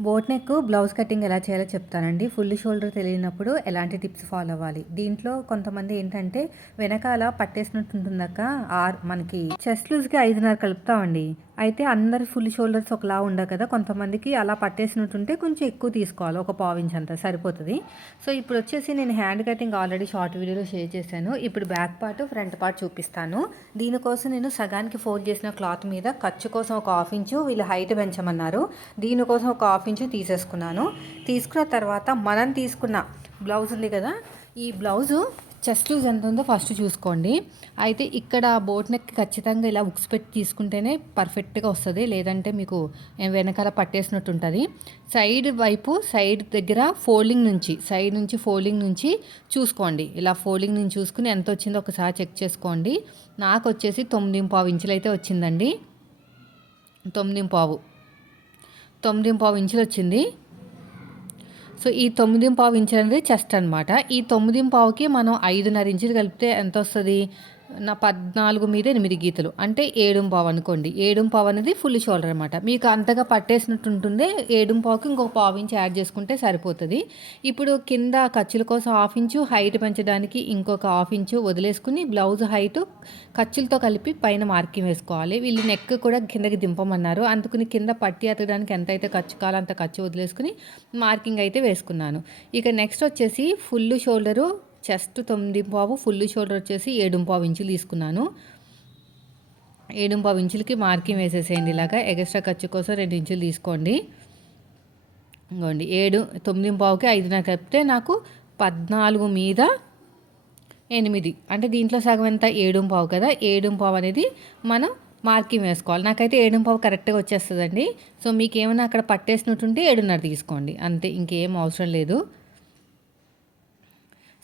Boat neck blouse cutting ఎలా చేయాలో చెప్తానండి. ఫుల్ షోల్డర్ తెలియనప్పుడు ఎలాంటి టిప్స్ ఫాలో అవ్వాలి. దీంట్లో కొంతమంది ఏంటంటే వెనకాల పట్టేసినట్టు ఉంటుందక్క. మనకి చెస్ట్ లూజ్‌కి 5.5 కలుపుతామండి. అయితే అందరు ఫుల్ షోల్డర్స్ ఒకలా ఉండవు కదా! కొంతమందికి అలా పట్టేసినట్టుంటే కొంచెం ఎక్కువ తీసుకోవాలి. ఒక పావించ్ అంత సరిపోతది. సో, ఇప్పుడొచ్చేసి నేను హ్యాండ్ కటింగ్ ఆల్రెడీ షార్ట్ వీడియోలో షేర్ చేశాను. ఇప్పుడు బ్యాక్ పార్ట్, ఫ్రంట్ పార్ట్ చూపిస్తాను. దీనికోసం నేను సగానికి ఫోల్డ్ చేసిన క్లాత్ మీద ఖర్చు కోసం ఒక 1/2 ఇంచు వీళ్ళు హైట్ పెంచమన్నారు. దీనికోసం ఒక 1/2 ఇంచు తీసేసుకున్నాను. తీసుకున్న తర్వాత మనం తీసుకున్న బ్లౌజ్ ఉంది కదా! ఈ బ్లౌజు చెస్ట్ లూజ్ ఎంత ఉందో ఫస్ట్ చూసుకోండి. అయితే ఇక్కడ బోట్ నెక్ ఖచ్చితంగా ఇలా ఉక్స్ పెట్టి తీసుకుంటేనే పర్ఫెక్ట్‌గా వస్తది. లేదంటే మీకు వెనకాల పట్టేసినట్టు ఉంటది. సైడ్ దగ్గర సైడ్ నుంచి ఫోల్డింగ్ నుంచి చూసుకోండి. ఇలా ఫోల్డింగ్ నుంచి చూసుకుని ఎంత వచ్చిందో ఒకసారి చెక్ చేసుకోండి. నాకొచ్చేసి 9.5 ఇంచులు అయితే వచ్చిందండి. 9.5 ఇంచులు వచ్చింది. సో, ఈ 9.5 ఇంచులు అనేది చెస్ట్ అనమాట. ఈ 9.5కి మనం 5.5 ఇంచులు కలిపితే ఎంతొస్తది? 14 మీద 8 గీతలు. అంటే 7.5 అనుకోండి. 7.5 అనేది ఫుల్ షోల్డర్ అనమాట. మీకు అంతగా పట్టేసినట్టు ఉంటుంది. 7.5కి ఇంకొక 1/2 ఇంచు యాడ్ చేసుకుంటే సరిపోతది. ఇప్పుడు కింద ఖర్చుల కోసం 1/2 ఇంచు హైట్ పెంచడానికి ఇంకొక 1/2 ఇంచు వదిలేసుకుని బ్లౌజ్ హైటు ఖర్చులతో కలిపి పైన మార్కింగ్ వేసుకోవాలి. వీళ్ళు నెక్ కూడా కిందకి దింపమన్నారు. అందుకని కింద పట్టి అతకడానికి ఎంతైతే ఖర్చు కావాలో అంత ఖర్చు వదిలేసుకుని మార్కింగ్ అయితే వేసుకున్నాను. ఇక నెక్స్ట్ వచ్చేసి full shoulder chest 9.5, full shoulder వచ్చేసి 7.5 ఇంచులు తీసుకున్నాను. 7.5 ఇంచులకి మార్కింగ్ వేసేసేయండి. ఇలాగా ఎక్స్ట్రా ఖర్చు కోసం 2 ఇంచులు తీసుకోండి. ఇంకోండి 9.5కి 5.5 కలిపితే నాకు 14 మీద 8. అంటే దీంట్లో సగం ఎంత 7.5 కదా! 7.5 అనేది మనం మార్కింగ్ వేసుకోవాలి. నాకైతే 7.5 కరెక్ట్‌గా వచ్చేస్తుందండి. సో, మీకేమైనా అక్కడ పట్టేసినట్టుంటే 7.5 తీసుకోండి. అంతే, ఇంకేం అవసరం లేదు.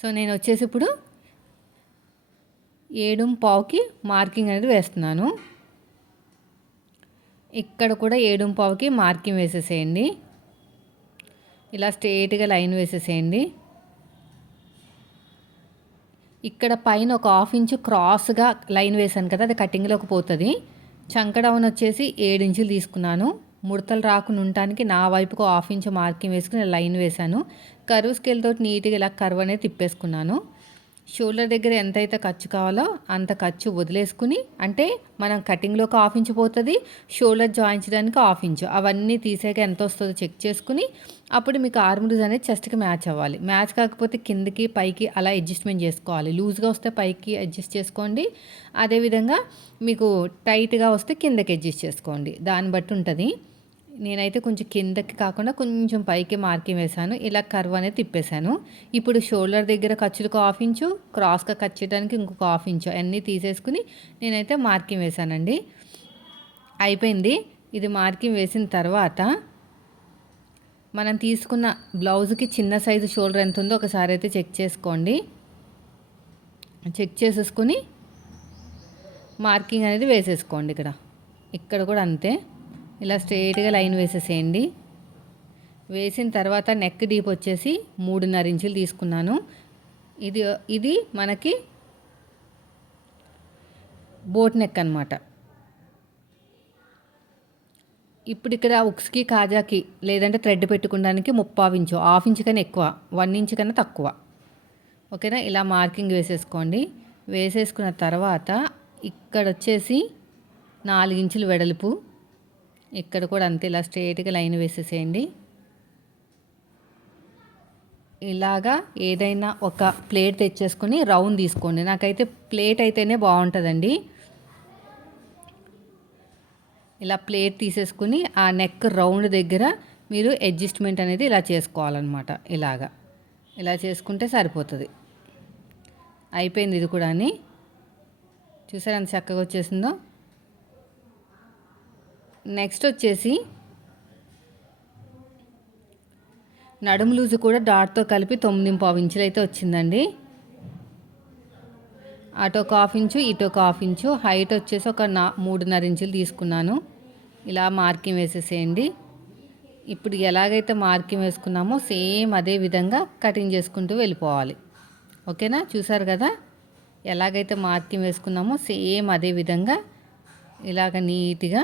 సో, నేను వచ్చేసి ఇప్పుడు 7.5కి మార్కింగ్ అనేది వేస్తున్నాను. ఇక్కడ కూడా 7.5కి మార్కింగ్ వేసేసేయండి. ఇలా స్ట్రెయిట్‌గా లైన్ వేసేసేయండి. ఇక్కడ పైన ఒక 1/2 ఇంచు క్రాస్‌గా లైన్ వేసాను కదా! అది కటింగ్‌లోకి పోతది. చంక డౌన్ వచ్చేసి 7 ఇంచులు తీసుకున్నాను. ముడతలు రాకుండా ఉండటానికి నా వైపుకు 1/2 ఇంచు మార్కింగ్ వేసుకుని లైన్ వేశాను. కర్వ్ స్కేల్ తోటి నీట్‌గా ఇలా కర్వ్ అనేది తిప్పేసుకున్నాను. షోల్డర్ దగ్గర ఎంతైతే ఖర్చు కావాలో అంత ఖర్చు వదిలేసుకుని, అంటే మనం కటింగ్లోకి 1/2 ఇంచు పోతుంది, షోల్డర్ జాయించడానికి 1/2 ఇంచు, అవన్నీ తీసాక ఎంత వస్తుందో చెక్ చేసుకుని అప్పుడు మీకు ఆర్మ్ లూజ్ అనేది చెస్ట్కి మ్యాచ్ అవ్వాలి. మ్యాచ్ కాకపోతే కిందకి పైకి అలా అడ్జస్ట్మెంట్ చేసుకోవాలి. లూజ్గా వస్తే పైకి అడ్జస్ట్ చేసుకోండి. అదేవిధంగా మీకు టైట్గా వస్తే కిందకి అడ్జస్ట్ చేసుకోండి. దాన్ని బట్టి ఉంటుంది. నేనైతే కొంచెం కిందకి కాకుండా కొంచెం పైకి మార్కింగ్ వేశాను. ఇలా కర్వ్ అనేది తిప్పేశాను. ఇప్పుడు షోల్డర్ దగ్గర ఖర్చులకు 1/2 ఇంచు, క్రాస్గా కట్ చేయడానికి ఇంకొక 1/2 ఇంచు అన్నీ తీసేసుకుని నేనైతే మార్కింగ్ వేశానండి. అయిపోయింది. ఇది మార్కింగ్ వేసిన తర్వాత మనం తీసుకున్న బ్లౌజ్కి చిన్న సైజు షోల్డర్ ఎంత ఉందో ఒకసారి అయితే చెక్ చేసుకోండి. చెక్ చేసేసుకుని మార్కింగ్ అనేది వేసేసుకోండి. ఇక్కడ కూడా అంతే. ఇలా స్ట్రెయిట్‌గా లైన్ వేసేసేయండి. వేసిన తర్వాత నెక్ డీప్ వచ్చేసి 3.5 ఇంచులు తీసుకున్నాను. ఇది మనకి బోట్ నెక్ అనమాట. ఇప్పుడు ఇక్కడ ఉక్స్కి కాజాకి లేదంటే థ్రెడ్ పెట్టుకోవడానికి 3/4 ఇంచు, 1/2 ఇంచు కన్నా ఎక్కువ, 1 ఇంచు కన్నా తక్కువ. ఓకేనా? ఇలా మార్కింగ్ వేసేసుకోండి. వేసేసుకున్న తర్వాత ఇక్కడ వచ్చేసి 4 ఇంచులు వెడల్పు, ఇక్కడ కూడా అంతే. ఇలా స్ట్రెయిట్‌గా లైన్ వేసేసేయండి. ఇలాగా ఏదైనా ఒక ప్లేట్ తెచ్చేసుకొని రౌండ్ తీసుకోండి. నాకైతే ప్లేట్ అయితేనే బాగుంటుందండి. ఇలా ప్లేట్ తీసేసుకుని ఆ నెక్ రౌండ్ దగ్గర మీరు అడ్జస్ట్మెంట్ అనేది ఇలా చేసుకోవాలన్నమాట. ఇలా చేసుకుంటే సరిపోతుంది. అయిపోయింది ఇది కూడా. చూసారా ఎంత చక్కగా వచ్చేసిందో. నెక్స్ట్ వచ్చేసి నడుము లూజు కూడా డాట్తో కలిపి 9.5 ఇంచులు అయితే వచ్చిందండి. అటు ఒక 1/2 ఇంచు, ఇటు ఒక 1/2 ఇంచు, హైట్ వచ్చేసి ఒక 3.5 ఇంచులు తీసుకున్నాను. ఇలా మార్కింగ్ వేసేసేయండి. ఇప్పుడు ఎలాగైతే మార్కింగ్ వేసుకున్నామో సేమ్ అదే విధంగా కటింగ్ చేసుకుంటూ వెళ్ళిపోవాలి. ఓకేనా? చూసారు కదా, ఎలాగైతే మార్కింగ్ వేసుకున్నామో సేమ్ అదే విధంగా ఇలాగ నీట్గా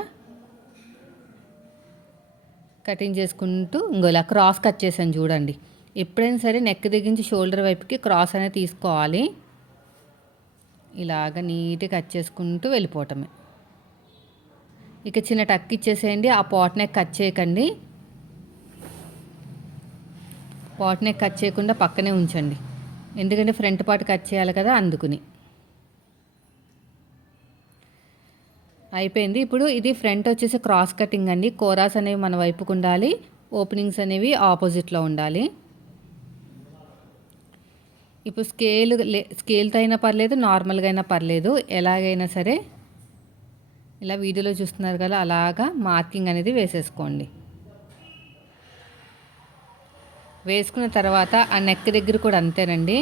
కటింగ్ చేసుకుంటూ ఇంకో ఇలా క్రాస్ కట్ చేశాను చూడండి. ఎప్పుడైనా సరే నెక్ దిగించి షోల్డర్ వైపుకి క్రాస్ అనేది తీసుకోవాలి. ఇలాగ నీట్గా కట్ చేసుకుంటూ వెళ్ళిపోవటమే. ఇక చిన్న టక్ ఇచ్చేసేయండి. ఆ పాట్ నెక్ కట్ చేయకండి. పాట్ నెక్ కట్ చేయకుండా పక్కనే ఉంచండి, ఎందుకంటే ఫ్రంట్ పార్ట్ కట్ చేయాలి కదా, అందుకుని. అయిపోయింది. ఇప్పుడు ఇది ఫ్రంట్ వచ్చేసి క్రాస్ కటింగ్ అండి. కోరాస్ అనేవి మన వైపుకు ఉండాలి, ఓపెనింగ్స్ అనేవి ఆపోజిట్లో ఉండాలి. ఇప్పుడు స్కేల్తో అయినా పర్లేదు, నార్మల్గా అయినా పర్లేదు, ఎలాగైనా సరే ఇలా వీడియోలో చూస్తున్నారు కదా అలాగా మార్కింగ్ అనేది వేసేసుకోండి. వేసుకున్న తర్వాత ఆ నెక్ దగ్గర కూడా అంతేనండి.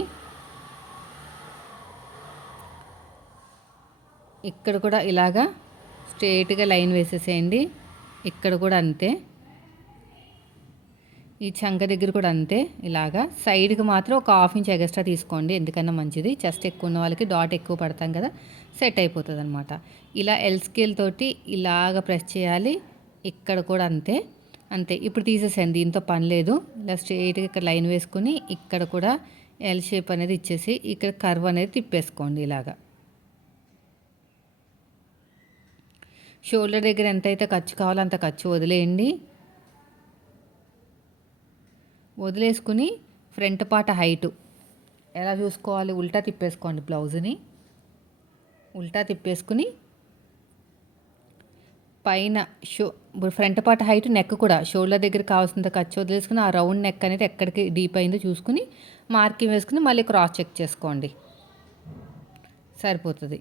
ఇక్కడ కూడా ఇలాగా స్ట్రైట్గా లైన్ వేసేసేయండి. ఇక్కడ కూడా అంతే. ఈ చంక దగ్గర కూడా అంతే. ఇలాగా సైడ్కి మాత్రం ఒక హాఫ్ ఇంచ్ ఎక్స్ట్రా తీసుకోండి, ఎందుకన్నా మంచిది. చెస్ట్ ఎక్కువ ఉన్న వాళ్ళకి డాట్ ఎక్కువ పడతాం కదా, సెట్ అయిపోతుంది అనమాట. ఇలా ఎల్ స్కేల్ తోటి ఇలాగ ప్రెస్ చేయాలి. ఇక్కడ కూడా అంతే. అంతే. ఇప్పుడు తీసేసేయండి, దీంతో పని లేదు. ఇలా స్ట్రైట్గా ఇక్కడ లైన్ వేసుకుని ఇక్కడ కూడా ఎల్ షేప్ అనేది ఇచ్చేసి ఇక్కడ కర్వ్ అనేది తిప్పేసుకోండి. ఇలాగా షోల్డర్ దగ్గర ఎంతైతే ఖర్చు కావాలో అంత ఖర్చు వదిలేయండి. వదిలేసుకుని ఫ్రంట్ పార్ట్ హైటు ఎలా చూసుకోవాలి, ఉల్టా తిప్పేసుకోండి. బ్లౌజ్ని ఉల్టా తిప్పేసుకుని పైన ఫ్రంట్ పార్ట్ హైట్ నెక్ కూడా షోల్డర్ దగ్గర కావాల్సినంత ఖర్చు వదిలేసుకుని ఆ రౌండ్ నెక్ అనేది ఎక్కడికి డీప్ అయిందో చూసుకుని మార్కింగ్ వేసుకుని మళ్ళీ క్రాస్ చెక్ చేసుకోండి, సరిపోతుంది.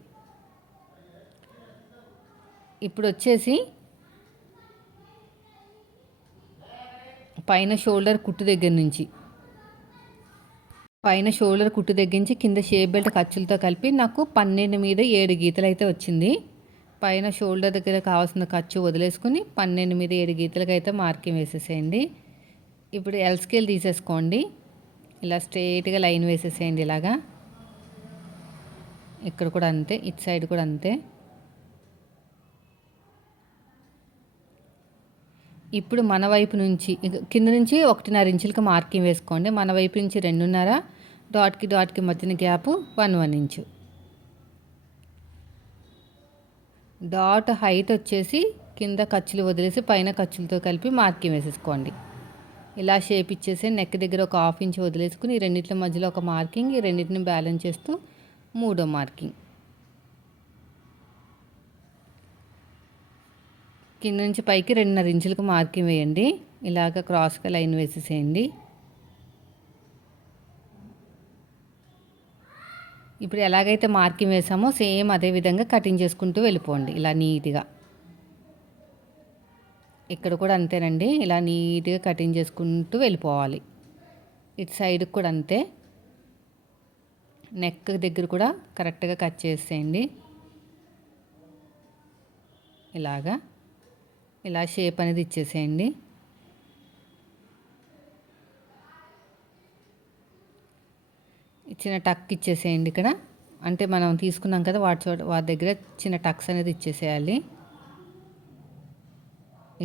ఇప్పుడు వచ్చేసి పైన షోల్డర్ కుట్టు దగ్గర నుంచి కింద షేప్ బెల్ట్ ఖర్చులతో కలిపి నాకు 12 మీద 7 గీతలు అయితే వచ్చింది. పైన షోల్డర్ దగ్గర కావాల్సిన ఖర్చు వదిలేసుకుని 12 మీద 7 గీతలకు అయితే మార్కింగ్ వేసేసేయండి. ఇప్పుడు ఎల్ స్కేల్ తీసేసుకోండి. ఇలా స్ట్రైట్గా లైన్ వేసేసేయండి. ఇలాగా ఇక్కడ కూడా అంతే, ఇటు సైడ్ కూడా అంతే. ఇప్పుడు మన వైపు నుంచి కింద నుంచి 1.5 ఇంచులకి మార్కింగ్ వేసుకోండి. మన వైపు నుంచి 2.5, డాట్కి మధ్యన గ్యాప్ 1 ఇంచు. డాట్ హైట్ వచ్చేసి కింద ఖర్చులు వదిలేసి పైన ఖర్చులతో కలిపి మార్కింగ్ వేసేసుకోండి. ఇలా షేప్ ఇచ్చేసి నెక్ దగ్గర ఒక హాఫ్ ఇంచ్ వదిలేసుకుని రెండింటి మధ్యలో ఒక మార్కింగ్, ఈ రెండింటిని బ్యాలెన్స్ చేస్తూ 3వ మార్కింగ్. కింద నుంచి పైకి 2.5 ఇంచులకు మార్కింగ్ వేయండి. ఇలాగ క్రాస్గా లైన్ వేసేసేయండి. ఇప్పుడు ఎలాగైతే మార్కింగ్ వేసామో సేమ్ అదే విధంగా కటింగ్ చేసుకుంటూ వెళ్ళిపోండి ఇలా నీట్గా. ఇక్కడ కూడా అంతేనండి, ఇలా నీట్గా కటింగ్ చేసుకుంటూ వెళ్ళిపోవాలి. ఇటు సైడ్కి కూడా అంతే. నెక్ దగ్గర కూడా కరెక్ట్గా కట్ చేసేయండి. ఇలా షేప్ అనేది ఇచ్చేసేయండి. చిన్న టక్ ఇచ్చేసేయండి ఇక్కడ. అంటే మనం తీసుకున్నాం కదా వాటి దగ్గర చిన్న టక్స్ అనేది ఇచ్చేసేయాలి.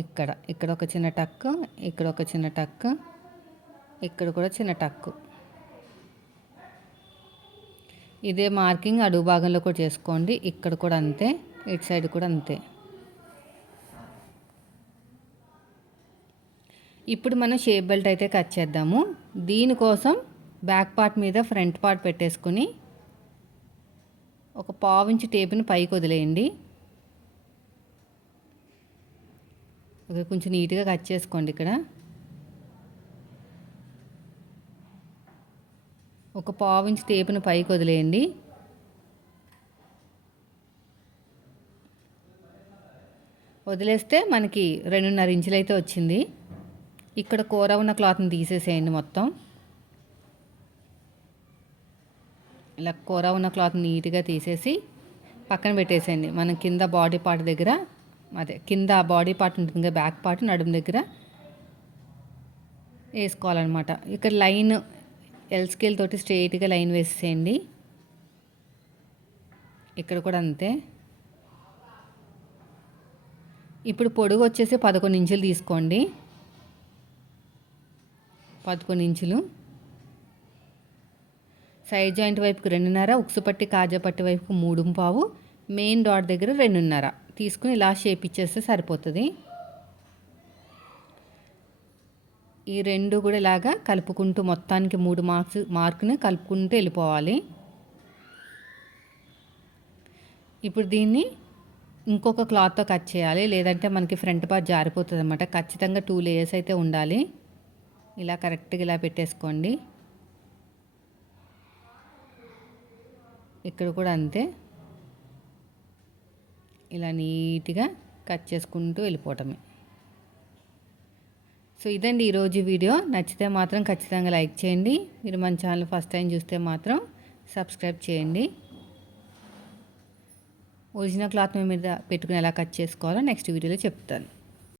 ఇక్కడ ఒక చిన్న టక్, ఇక్కడ ఒక చిన్న టక్, ఇక్కడ కూడా చిన్న టక్. ఇదే మార్కింగ్ అడుగు భాగంలో కూడా చేసుకోండి. ఇక్కడ కూడా అంతే, ఇటు సైడ్ కూడా అంతే. ఇప్పుడు మనం షేప్ బెల్ట్ అయితే కట్ చేద్దాము. దీనికోసం బ్యాక్ పార్ట్ మీద ఫ్రంట్ పార్ట్ పెట్టేసుకుని ఒక 1/2 ఇంచ్ టేపుని పైకి వదిలేయండి. కొంచెం నీట్గా కట్ చేసుకోండి. ఇక్కడ ఒక 1/2 ఇంచ్ టేపుని పైకి వదిలేయండి. వదిలేస్తే మనకి 2.5 ఇంచులు అయితే వచ్చింది. ఇక్కడ కూర ఉన్న క్లాత్ని తీసేసేయండి మొత్తం. ఇలా కూర ఉన్న క్లాత్ నీట్గా తీసేసి పక్కన పెట్టేసేయండి. మనం కింద బాడీ పార్ట్ దగ్గర, కింద బాడీ పార్ట్ ఉంటుంది కదా, బ్యాక్ పార్ట్ నడుము దగ్గర వేసుకోవాలన్నమాట. ఇక్కడ లైన్ ఎల్ స్కేల్ తోటి స్ట్రైట్గా లైన్ వేసేసేయండి. ఇక్కడ కూడా అంతే. ఇప్పుడు పొడుగు వచ్చేసి 11 ఇంచులు తీసుకోండి. 11 ఇంచులు. సైడ్ జాయింట్ వైపుకు 2.5, ఉక్సు పట్టి కాజా పట్టి వైపుకు 3.5, మెయిన్ డాట్ దగ్గర 2.5 తీసుకుని ఇలా షేప్ ఇచ్చేస్తే సరిపోతుంది. ఈ రెండు కూడా ఇలాగా కలుపుకుంటూ మొత్తానికి 3 మార్కుని కలుపుకుంటూ వెళ్ళిపోవాలి. ఇప్పుడు దీన్ని ఇంకొక క్లాత్తో కట్ చేయాలి, లేదంటే మనకి ఫ్రంట్ పార్ట్ జారిపోతుంది అన్నమాట. ఖచ్చితంగా 2 లేయర్స్ అయితే ఉండాలి. ఇలా కరెక్ట్గా ఇలా పెట్టేసుకోండి. ఇక్కడ కూడా అంతే, ఇలా నీట్గా కట్ చేసుకుంటూ వెళ్ళిపోవటమే. సో ఇదండి ఈరోజు వీడియో. నచ్చితే మాత్రం ఖచ్చితంగా లైక్ చేయండి. మీరు మన ఛానల్ ఫస్ట్ టైం చూస్తే మాత్రం సబ్స్క్రైబ్ చేయండి. ఒరిజినల్ క్లాత్ మీద పెట్టుకుని ఎలా కట్ చేసుకోవాలో నెక్స్ట్ వీడియోలో చెప్తాను.